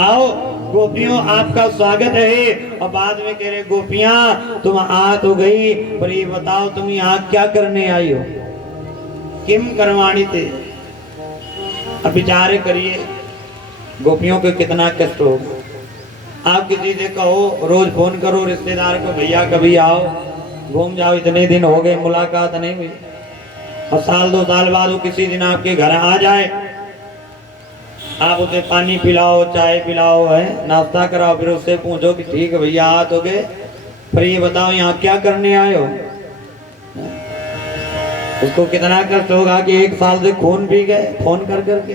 आओ गोपियों आपका स्वागत है। और बाद में कह रहे गोपियां तुम आ तो गई, पर ये बताओ तुम यहाँ क्या करने आई हो, किम करवाणी थे। अब विचार करिए गोपियों को कितना कष्ट होगा। आप किसी से कहो, रोज फोन करो रिश्तेदार को, भैया कभी आओ घूम जाओ, इतने दिन हो गए मुलाकात नहीं हुई, और साल 2 साल बाद वो किसी दिन आपके घर आ जाए, आप उसे पानी पिलाओ, चाय पिलाओ, है नाश्ता कराओ, फिर उससे पूछो कि ठीक है भैया आ तो गए, पर ये बताओ यहाँ क्या करने आए हो। उसको कितना कष्ट होगा कि 1 साल से खून पी गए फोन कर करके,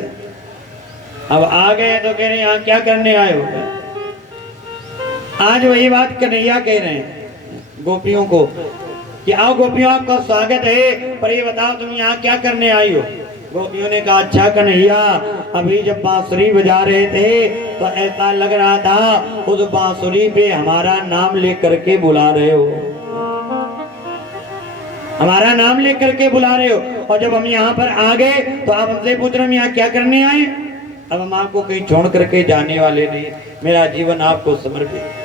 अब आ गए तो कह रहे यहाँ क्या करने आए हो। आज वही बात कन्हैया कह रहे हैं गोपियों को कि आओ गोपियों आपका स्वागत है, पर ये बताओ तुम यहाँ क्या करने आई हो। गोपियों ने कहा अच्छा कन्हैया, अभी जब बांसुरी बजा रहे थे तो ऐसा लग रहा था उस बांसुरी पे हमारा नाम लेकर के बुला रहे हो, हमारा नाम लेकर के बुला रहे हो। और जब हम यहाँ पर आ गए तो आप हमसे पूछ रहे हम यहाँ क्या करने आए। अब हम आपको कहीं छोड़ करके जाने वाले नहीं, मेरा जीवन आपको समर्पित।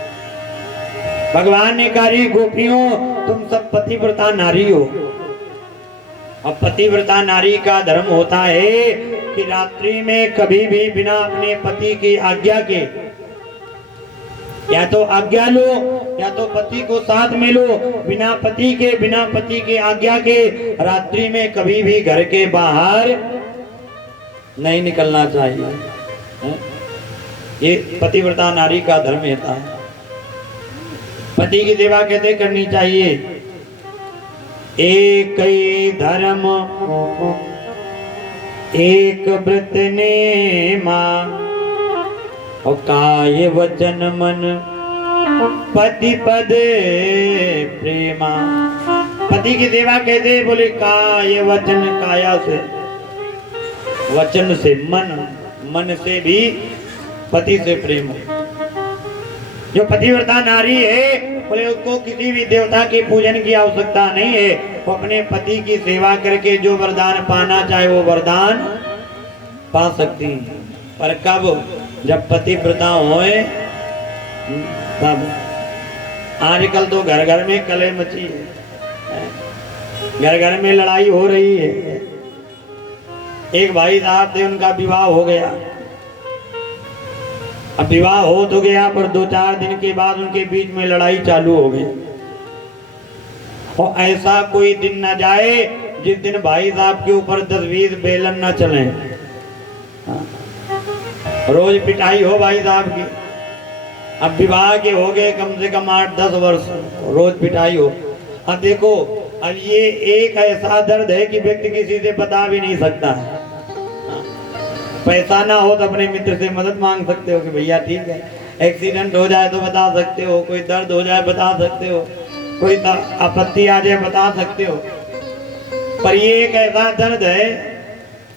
भगवान ने कहा गोपियों तुम सब पतिव्रता नारी हो, और पतिव्रता नारी का धर्म होता है कि रात्रि में कभी भी बिना अपने पति की आज्ञा के, या तो आज्ञा लो या तो पति को साथ में लो, बिना पति के आज्ञा के रात्रि में कभी भी घर के बाहर नहीं निकलना चाहिए। ये पतिव्रता नारी का धर्म होता है। पति की सेवा कैसे करनी चाहिए। एक ही धर्म एक व्रत नेमा, और काय वचन मन पति पद प्रेमा। पति की सेवा कैसे, बोले काय वचन, काया से, वचन से, मन से भी पति से प्रेम हो। जो पतिव्रता नारी है बोले उसको किसी भी देवता के पूजन की आवश्यकता नहीं है, वो अपने पति की सेवा करके जो वरदान पाना चाहे वो वरदान पा सकती है। पर कब, जब पतिव्रता होए तब। आजकल तो घर घर में कलह मची है, घर घर में लड़ाई हो रही है। एक भाई साहब थे, उनका विवाह हो गया। अब विवाह हो तो गया, पर 2-4 दिन के बाद उनके बीच में लड़ाई चालू हो गई। और ऐसा कोई दिन न जाए जिस दिन भाई साहब के ऊपर 10-20 बेलन न चले। रोज पिटाई हो भाई साहब की। अब विवाह के हो गए कम से कम 8-10 वर्ष, रोज पिटाई हो। अब देखो, अब ये एक ऐसा दर्द है कि व्यक्ति किसी से बता भी नहीं सकता है। पैसा ना हो तो अपने मित्र से मदद मांग सकते हो कि भैया ठीक है, एक्सीडेंट हो जाए तो बता सकते हो, कोई दर्द हो जाए बता सकते हो, कोई आपत्ति आ जाए बता सकते हो। पर ये एक ऐसा दर्द है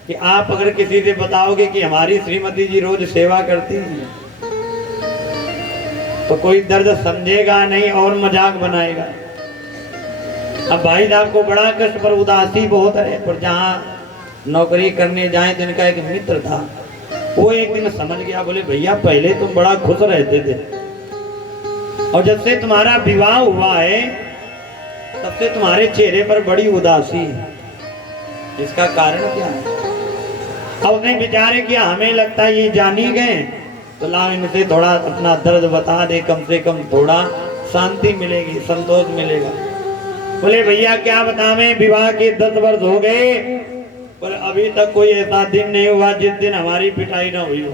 कि आप अगर किसी से बताओगे कि हमारी श्रीमती जी रोज सेवा करती हैं, तो कोई दर्द समझेगा नहीं और मजाक बनाएगा। अब भाई साहब को बड़ा कष्ट, पर उदासी बहुत है। पर जहाँ नौकरी करने जाए तो इनका एक मित्र था, वो एक दिन समझ गया, बोले भैया पहले तुम बड़ा खुश रहते थे, और जब से तुम्हारा विवाह हुआ है तब से तुम्हारे चेहरे पर बड़ी उदासी है। इसका कारण क्या है। अब उसने विचार किया, हमें लगता है ये जान ही गए, तो लाओ इनसे थोड़ा अपना दर्द बता दे, कम से कम थोड़ा शांति मिलेगी, संतोष मिलेगा। बोले भैया क्या बतावें, विवाह के 10 वर्ष हो गए, पर अभी तक कोई ऐसा दिन नहीं हुआ जिस दिन हमारी पिटाई ना हुई हो।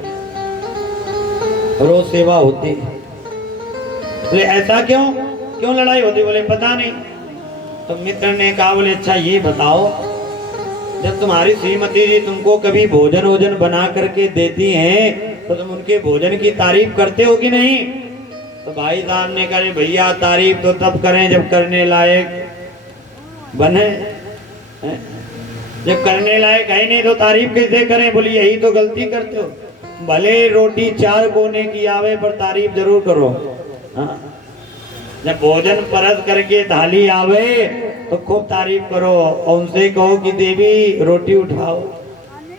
रोज सेवा होती। बोले ऐसा क्यों लड़ाई होती। बोले पता नहीं। तो मित्र ने कहा, बोले अच्छा ये बताओ, जब तुम्हारी श्रीमती जी तुमको कभी भोजन बना करके देती हैं तो तुम उनके भोजन की तारीफ करते हो कि नहीं। तो भाई साहब ने कहा भैया तारीफ तो तब करें जब करने लायक बने, जब करने लायक है नहीं तो तारीफ कैसे करें। बोली यही तो गलती करते हो, भले रोटी 4 कोने की आवे पर तारीफ जरूर करो। हाँ? जब भोजन परस करके थाली आवे तो खूब तारीफ करो, और उनसे कहो कि देवी रोटी उठाओ।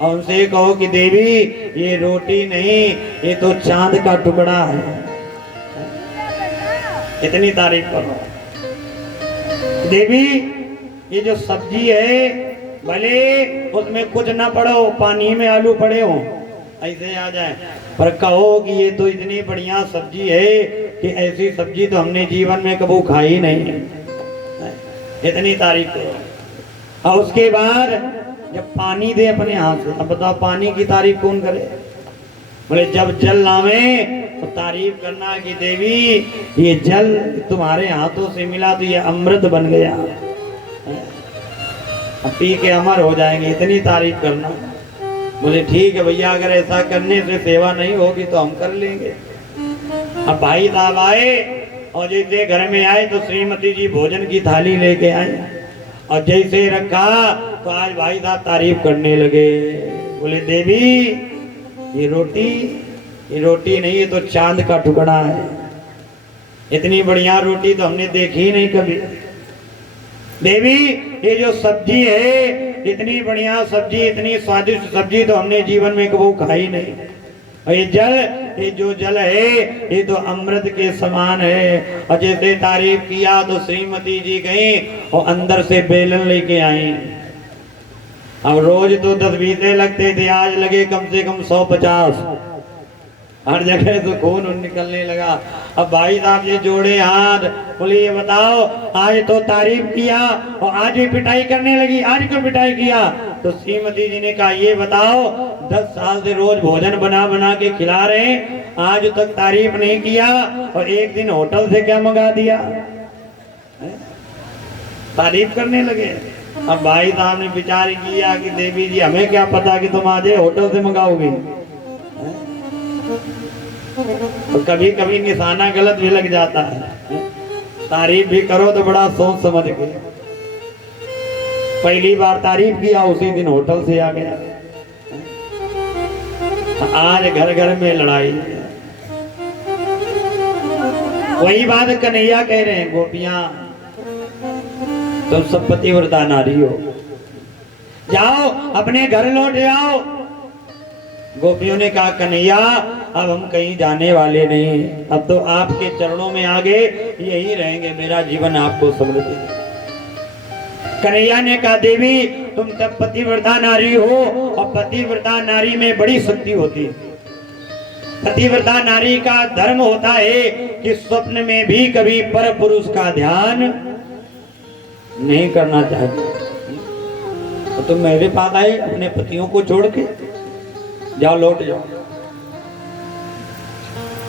और उनसे कहो कि देवी ये रोटी नहीं, ये तो चांद का टुकड़ा है। इतनी तारीफ करो। देवी ये जो सब्जी है, भले उसमें कुछ ना पड़ो, पानी में आलू पड़े हो ऐसे आ जाए, पर कहो कि ये तो इतनी बढ़िया सब्जी है कि ऐसी सब्जी तो हमने जीवन में कभी खाई नहीं। इतनी तारीफ करो। और उसके बाद जब पानी दे अपने हाथ से, अब बताओ पानी की तारीफ कौन करे? बोले जब जल लावे तो तारीफ करना कि देवी ये जल तुम्हारे हाथों से मिला तो ये अमृत बन गया, अब पी के अमर हो जाएंगे। इतनी तारीफ करना। बोले ठीक है भैया, अगर ऐसा करने से सेवा नहीं होगी तो हम कर लेंगे। अब भाई साहब आए और जैसे घर में आए तो श्रीमती जी भोजन की थाली लेके आए और जैसे रखा तो आज भाई साहब तारीफ करने लगे। बोले देवी ये रोटी नहीं, ये तो चांद का टुकड़ा है। इतनी बढ़िया रोटी तो हमने देखी ही नहीं कभी। देवी ये जो सब्जी है, इतनी बढ़िया सब्जी, इतनी स्वादिष्ट सब्जी तो हमने जीवन में कभी खाई नहीं। और ये जो जल है ये तो अमृत के समान है। और जैसे तारीफ किया तो श्रीमती जी गई और अंदर से बेलन लेके आई। अब रोज तो 10-20 लगते थे, आज लगे कम से कम 150। हर जगह तो खून निकलने लगा। अब भाई साहब ये जोड़े हाथ, बोले ये बताओ आज तो तारीफ किया और आज भी पिटाई करने लगी, आज क्यों पिटाई किया? तो श्रीमती जी ने कहा ये बताओ 10 साल से रोज भोजन बना बना के खिला रहे हैं, आज तक तारीफ नहीं किया और एक दिन होटल से क्या मंगा दिया? तारीफ करने लगे। अब भाई साहब ने विचार किया कि देवी जी हमें क्या पता कि तुम आज होटल से मंगाओगे। तो कभी कभी निशाना गलत भी लग जाता है। तारीफ भी करो तो बड़ा सोच समझ के। पहली बार तारीफ किया उसी दिन होटल से आ गया। आज घर घर में लड़ाई। वही बात कन्हैया कह रहे हैं, गोपियां तुम सब पतिव्रता नारी हो, जाओ अपने घर लौट जाओ। गोपियों ने कहा कन्हैया अब हम कहीं जाने वाले नहीं, अब तो आपके चरणों में आगे यही रहेंगे, मेरा जीवन आपको समर्पित है। कन्हैया ने कहा देवी तुम तब पतिव्रता नारी हो और पतिव्रता नारी में बड़ी शक्ति होती है। पतिव्रता नारी का धर्म होता है कि स्वप्न में भी कभी पर पुरुष का ध्यान नहीं करना चाहती। तो तुम मेरे पास आए अपने पतियों को छोड़ के, जाओ लौट जाओ।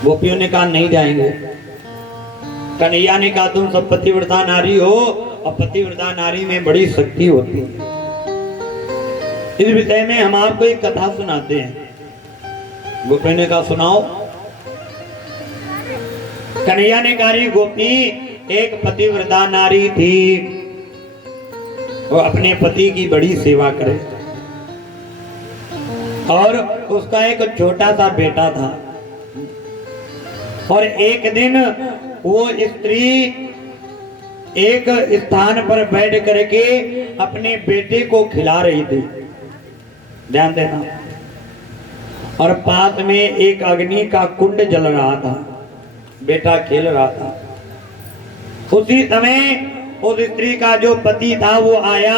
गोपियों ने कहा नहीं जाएंगे। कन्हैया ने कहा तुम सब पतिव्रता नारी हो और पतिव्रता नारी में बड़ी शक्ति होती है। इस विषय में हम आपको एक कथा सुनाते हैं। गोपियों ने कहा सुनाओ। कन्हैया ने कहा गोपी एक पतिव्रता नारी थी, वो अपने पति की बड़ी सेवा करे और उसका एक छोटा सा बेटा था। और एक दिन वो स्त्री एक स्थान पर बैठ करके अपने बेटे को खिला रही थी, ध्यान देना। और पास में एक अग्नि का कुंड जल रहा था, बेटा खेल रहा था। उसी समय उस स्त्री का जो पति था वो आया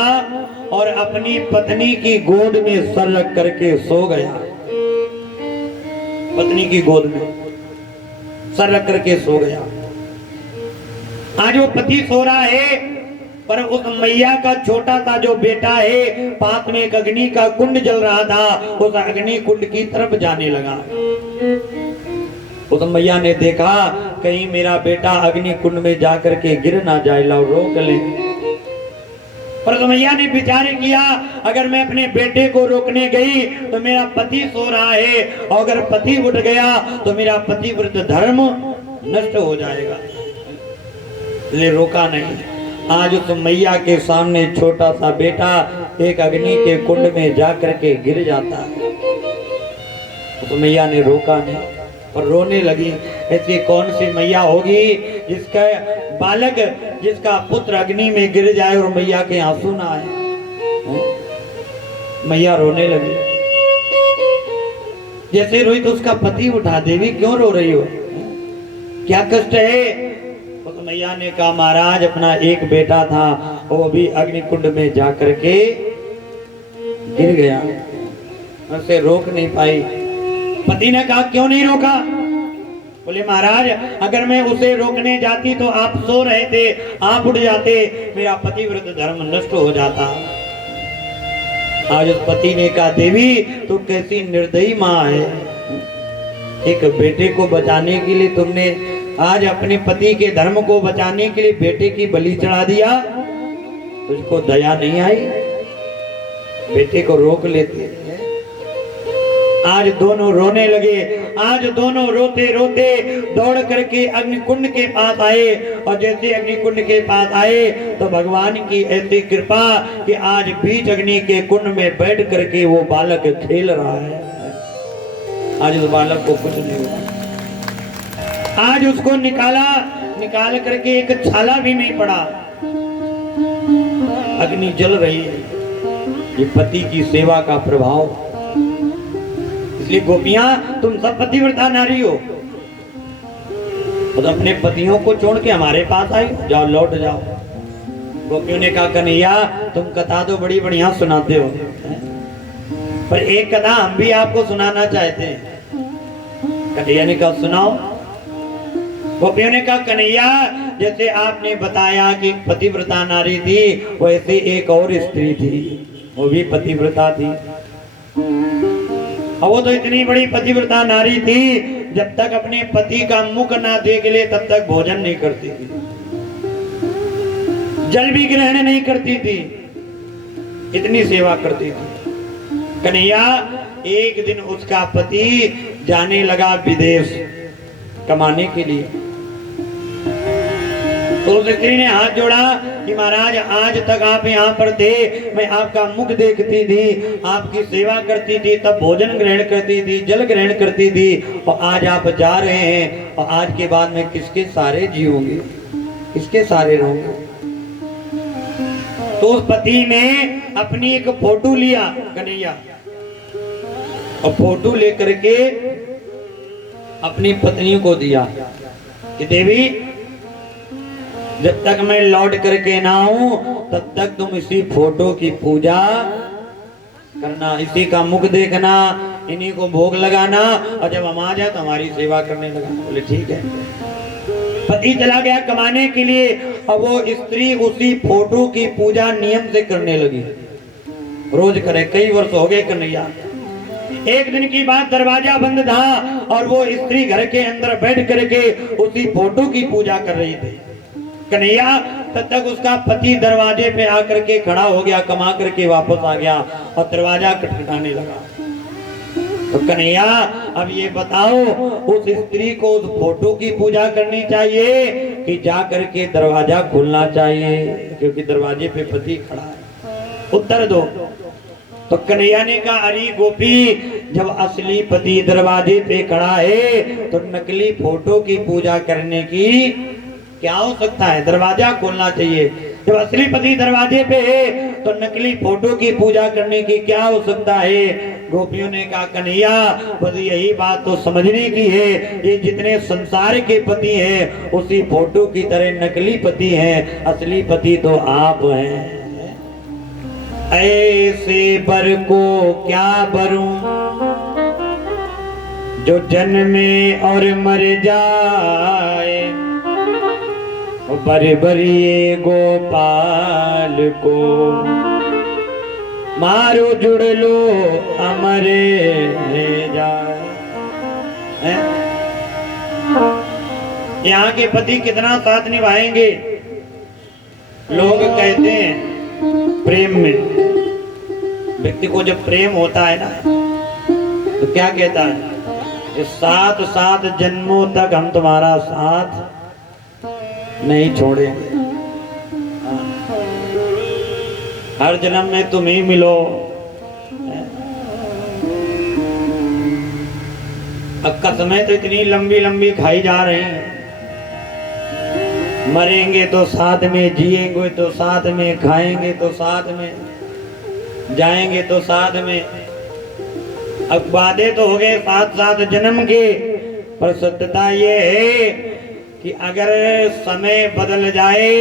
और अपनी पत्नी की गोद में सर रख करके सो गया। पत्नी की गोद में सर रख करके सो गया। आज वो पति सो रहा है पर उस मैया का छोटा सा जो बेटा है, पास में एक अग्नि का कुंड जल रहा था, उस अग्नि कुंड की तरफ जाने लगा। उस मैया ने देखा कहीं मेरा बेटा अग्नि कुंड में जाकर के गिर ना जाए, लाओ रोक ले। पर उस मैया ने विचार किया अगर मैं अपने बेटे को रोकने गई तो मेरा पति सो रहा है और अगर पति उठ गया तो मेरा पतिव्रत धर्म नष्ट हो जाएगा, इसलिए रोका नहीं। आज उस मैया के सामने छोटा सा बेटा एक अग्नि के कुंड में जाकर के गिर जाता है। उस मैया ने रोका नहीं और रोने लगी। ऐसी कौन सी मैया होगी जिसका बालक, जिसका पुत्र अग्नि में गिर जाए और मैया के आंसू ना आए? मैया रोने लगी। जैसे रोई तो उसका पति उठा, देवी क्यों रो रही हो, क्या कष्ट है? उस मैया ने कहा महाराज अपना एक बेटा था, वो भी अग्निकुंड में जा करके गिर गया, उसे रोक नहीं पाई। पति ने कहा क्यों नहीं रोका? बोले महाराज अगर मैं उसे रोकने जाती तो आप सो रहे थे, आप उठ जाते, मेरा पतिव्रत धर्म नष्ट हो जाता। आज उस पति ने कहा देवी तो कैसी निर्दयी माँ है, एक बेटे को बचाने के लिए तुमने आज अपने पति के धर्म को बचाने के लिए बेटे की बलि चढ़ा दिया, तुझको दया नहीं आई? बेटे को रोक लेते। आज दोनों रोने लगे, आज दोनों रोते रोते दौड़ करके अग्निकुंड के पास आए, और जैसे अग्निकुंड के पास आए तो भगवान की ऐसी कृपा कि आज बीच अग्नि के कुंड में बैठ करके वो बालक खेल रहा है। आज उस बालक को कुछ नहीं हुआ, आज उसको निकाल करके एक छाला भी नहीं पड़ा, अग्नि जल रही है। ये पति की सेवा का प्रभाव। इसलिए गोपियां तुम सब पतिव्रता नारी हो, तो अपने पतियों को छोड़ के हमारे पास आई, जाओ लौट जाओ। गोपियों ने कहा कन्हैया तुम कथा तो बड़ी बढ़िया सुनाते हो, पर एक कथा हम भी आपको सुनाना चाहते हैं। कन्हैया ने कहा सुनाओ। गोपियों ने कहा कन्हैया जैसे आपने बताया कि पतिव्रता नारी थी, वैसे एक और स्त्री थी, वो भी पतिव्रता थी। वो तो इतनी बड़ी पतिव्रता नारी थी, जब तक अपने पति का मुख ना देख ले तब तक भोजन नहीं करती थी, जल भी ग्रहण नहीं करती थी, इतनी सेवा करती थी। कन्हैया एक दिन उसका पति जाने लगा विदेश कमाने के लिए, तो उस स्त्री ने हाथ जोड़ा कि महाराज आज तक आप यहाँ पर थे, मैं आपका मुख देखती थी, आपकी सेवा करती थी, तब भोजन ग्रहण करती थी, जल ग्रहण करती थी, और आज आप जा रहे हैं, और आज के बाद मैं किसके सारे जीऊंगी, किसके सारे रहूंगी? तो उस पति ने अपनी एक फोटो लिया कन्हैया, और फोटो लेकर के अपनी पत्नी को दिया कि देवी जब तक मैं लौट करके ना आऊं तब तक तुम इसी फोटो की पूजा करना, इसी का मुख देखना, इन्हीं को भोग लगाना, और जब हम आ जाए तो हमारी सेवा करने लगाना। बोले ठीक है। पति चला गया कमाने के लिए, और वो स्त्री उसी फोटो की पूजा नियम से करने लगी, रोज करे। कई वर्ष हो गए कन्हैया। एक दिन की बात, दरवाजा बंद था और वो स्त्री घर के अंदर बैठ करके उसी फोटो की पूजा कर रही थी। कन्हैया तब तक उसका पति दरवाजे पे आकर के खड़ा हो गया, कमा करके वापस आ गया और दरवाजा खटखटाने लगा। तो कन्हैया अब ये बताओ उस स्त्री को उस फोटो की पूजा करनी चाहिए कि जा करके दरवाजा खोलना चाहिए, क्योंकि दरवाजे पे पति खड़ा है? उत्तर दो। तो कन्हैया ने कहा अरे गोपी जब असली पति दरवाजे पे खड़ा है तो नकली फोटो की पूजा करने की क्या हो सकता है, दरवाजा खोलना चाहिए। जब असली पति दरवाजे पे है तो नकली फोटो की पूजा करने की क्या हो सकता है? गोपियों ने कहा कन्हैया बस यही बात तो समझने की है, ये जितने संसार के पति हैं उसी फोटो की तरह नकली पति हैं, असली पति तो आप हैं। ऐसे बर को क्या बरूं जो जन्मे और मर जाए, बर बरिए गोपाल को मारो जुड़ लो अमरे जाए। यहाँ के पति कितना साथ निभाएंगे? लोग कहते हैं प्रेम में, व्यक्ति को जब प्रेम होता है ना तो क्या कहता है, 7 जन्मों तक हम तुम्हारा साथ नहीं छोड़ेंगे, हर जन्म में तुम ही मिलो। अब कसमें तो इतनी लंबी लंबी खाई जा रही हैं, मरेंगे तो साथ में, जिएंगे तो साथ में, खाएंगे तो साथ में, जाएंगे तो साथ में। अब वादे तो हो गए 7-7 जन्म के, पर सत्यता ये है कि अगर समय बदल जाए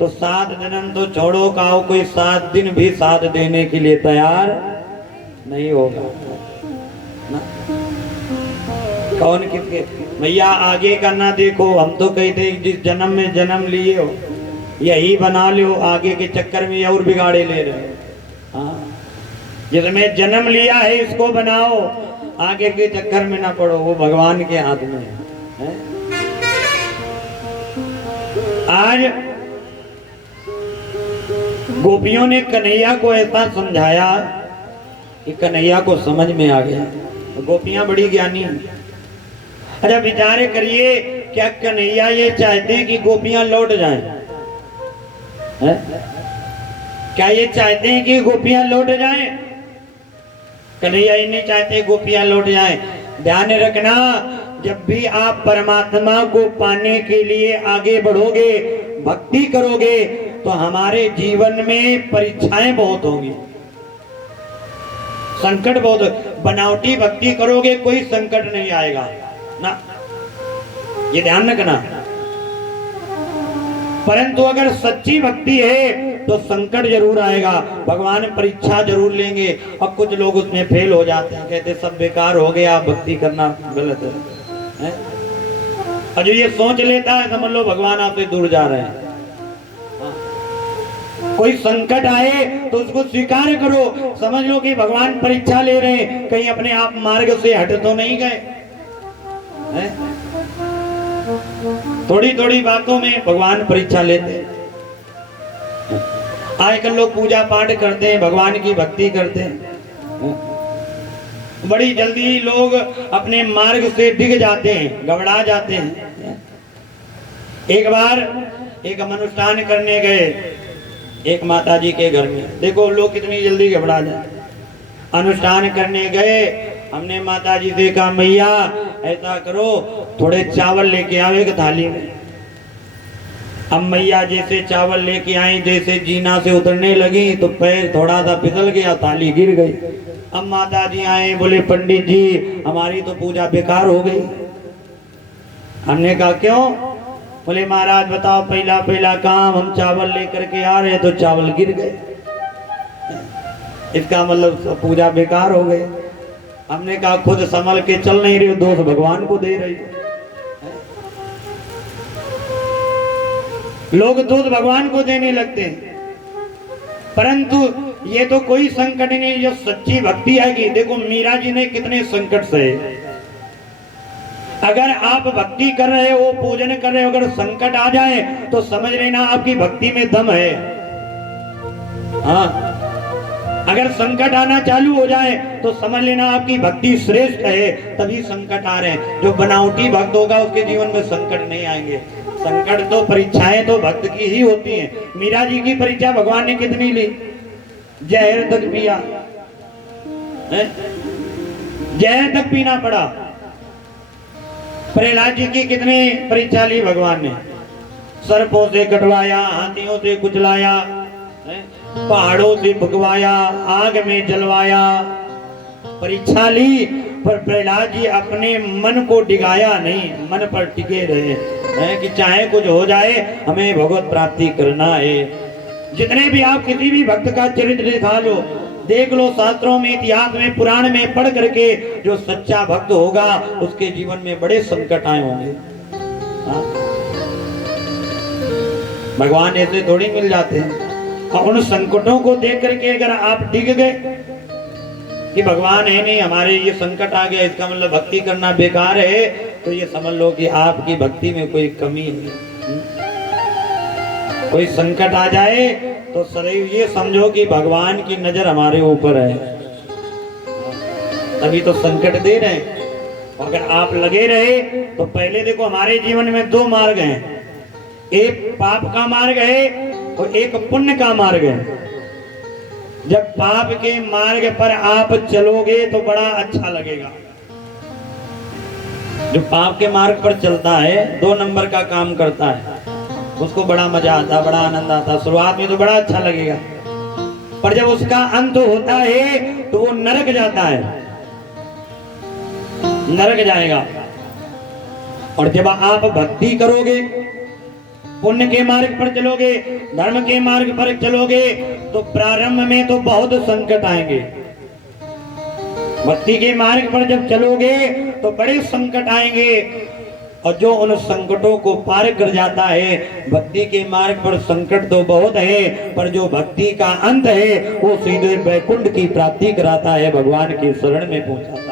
तो 7 जन्म तो छोड़ो, का कोई 7 दिन भी साथ देने के लिए तैयार नहीं होगा ना। कौन किसके भैया आगे का ना देखो, हम तो कहते जिस जन्म में जन्म लिए हो यही बना लो, आगे के चक्कर में और बिगाड़े ले रहे हो। हाँ, जिसमें जन्म लिया है इसको बनाओ, आगे के चक्कर में ना पड़ो, वो भगवान के हाथ में है। आज गोपियों ने कन्हैया को ऐसा समझाया कि कन्हैया को समझ में आ गया। गोपियां बड़ी ज्ञानी हैं। अच्छा विचार करिए, क्या कन्हैया ये चाहते हैं कि गोपियां लौट जाएं? है? क्या ये चाहते हैं कि गोपियां लौट जाएं? कन्हैया ये नहीं चाहते गोपियां लौट जाएं। ध्यान रखना, जब भी आप परमात्मा को पाने के लिए आगे बढ़ोगे, भक्ति करोगे, तो हमारे जीवन में परीक्षाएं बहुत होंगी, संकट बहुत। बनावटी भक्ति करोगे कोई संकट नहीं आएगा ना, ये ध्यान रखना। परंतु अगर सच्ची भक्ति है तो संकट जरूर आएगा, भगवान परीक्षा जरूर लेंगे। और कुछ लोग उसमें फेल हो जाते हैं, कहते सब बेकार हो गया, भक्ति करना गलत है। और जो ये सोच लेता है समझ लो भगवान आपसे दूर जा रहे हैं। कोई संकट आए तो उसको स्वीकार करो, समझ लो कि भगवान परीक्षा ले रहे हैं, कहीं अपने आप मार्ग से हट तो नहीं गए। थोड़ी थोड़ी बातों में भगवान परीक्षा लेते हैं। आजकल लोग पूजा पाठ करते हैं, भगवान की भक्ति करते हैं, बड़ी जल्दी लोग अपने मार्ग से डिग जाते हैं, घबरा जाते हैं। एक बार एक हम अनुष्ठान करने गए एक माता जी के घर में, देखो लोग कितनी जल्दी घबरा जाते। अनुष्ठान करने गए, हमने माता जी से कहा मैया ऐसा करो थोड़े चावल लेके आओ एक थाली में। अब मैया जैसे चावल लेके आई, जैसे जीना से उतरने लगी तो पैर थोड़ा सा फिसल गया, थाली गिर गई। अब माता जी आए, बोले पंडित जी हमारी तो पूजा बेकार हो गई। हमने कहा क्यों? बोले महाराज बताओ, पहला पहला काम हम चावल लेकर के आ रहे तो चावल गिर गए, इसका मतलब पूजा बेकार हो गई। हमने कहा खुद संभल के चल नहीं रही, दोष भगवान को दे रही। लोग दोष भगवान को देने लगते हैं, परंतु ये तो कोई संकट नहीं, जो सच्ची भक्ति आएगी। देखो मीरा जी ने कितने संकट सहे। अगर आप भक्ति कर रहे हो, पूजन कर रहे हो, अगर संकट आ जाए तो समझ लेना आपकी भक्ति में दम है। हाँ, अगर संकट आना चालू हो जाए तो समझ लेना आपकी भक्ति श्रेष्ठ है, तभी संकट आ रहे हैं। जो बनावटी भक्त होगा उसके जीवन में संकट नहीं आएंगे। संकट तो परीक्षाएं तो भक्त की ही होती हैं। मीरा जी की परीक्षा भगवान ने कितनी ली, जहर तक पिया, जहर तक पीना पड़ा। प्रहलाद जी की कितनी परीक्षा ली भगवान ने, सर्पों से कटवाया, हाथियों से कुचलाया, पहाड़ों से भगवाया, आग में जलवाया, परीक्षा ली। पर प्रहलाद जी अपने मन को डिगाया नहीं, मन पर टिके रहे हैं कि चाहे कुछ हो जाए हमें भगवत प्राप्ति करना है। जितने भी आप किसी भी भक्त का चरित्र दिखा लो, देख लो, शास्त्रों में, इतिहास में, पुराण में पढ़ करके, जो सच्चा भक्त होगा उसके जीवन में बड़े संकट आए होंगे। भगवान ऐसे थोड़ी मिल जाते हैं। और उन संकटों को देख करके अगर आप डिग गए कि भगवान है नहीं, हमारे ये संकट आ गया, इसका मतलब भक्ति करना बेकार है, तो ये समझ लो कि आपकी भक्ति में कोई कमी है। कोई संकट आ जाए तो सदैव ये समझो कि भगवान की नजर हमारे ऊपर है, तभी तो संकट दे रहे हैं। अगर आप लगे रहे तो पहले देखो हमारे जीवन में दो मार्ग हैं, एक पाप का मार्ग है और एक पुण्य का मार्ग है। जब पाप के मार्ग पर आप चलोगे तो बड़ा अच्छा लगेगा। जो पाप के मार्ग पर चलता है, 2 नंबर का काम करता है, उसको बड़ा मजा आता, बड़ा आनंद आता। शुरुआत में तो बड़ा अच्छा लगेगा, पर जब उसका अंत होता है तो वो नरक जाता है। नरक जाएगा। और जब आप भक्ति करोगे, पुण्य के मार्ग पर चलोगे, धर्म के मार्ग पर चलोगे, तो प्रारंभ में तो बहुत संकट आएंगे। भक्ति के मार्ग पर जब चलोगे तो बड़े संकट आएंगे, और जो उन संकटों को पार कर जाता है, भक्ति के मार्ग पर संकट तो बहुत है, पर जो भक्ति का अंत है वो सीधे वैकुंठ की प्राप्ति कराता है, भगवान की शरण में पहुंचाता है।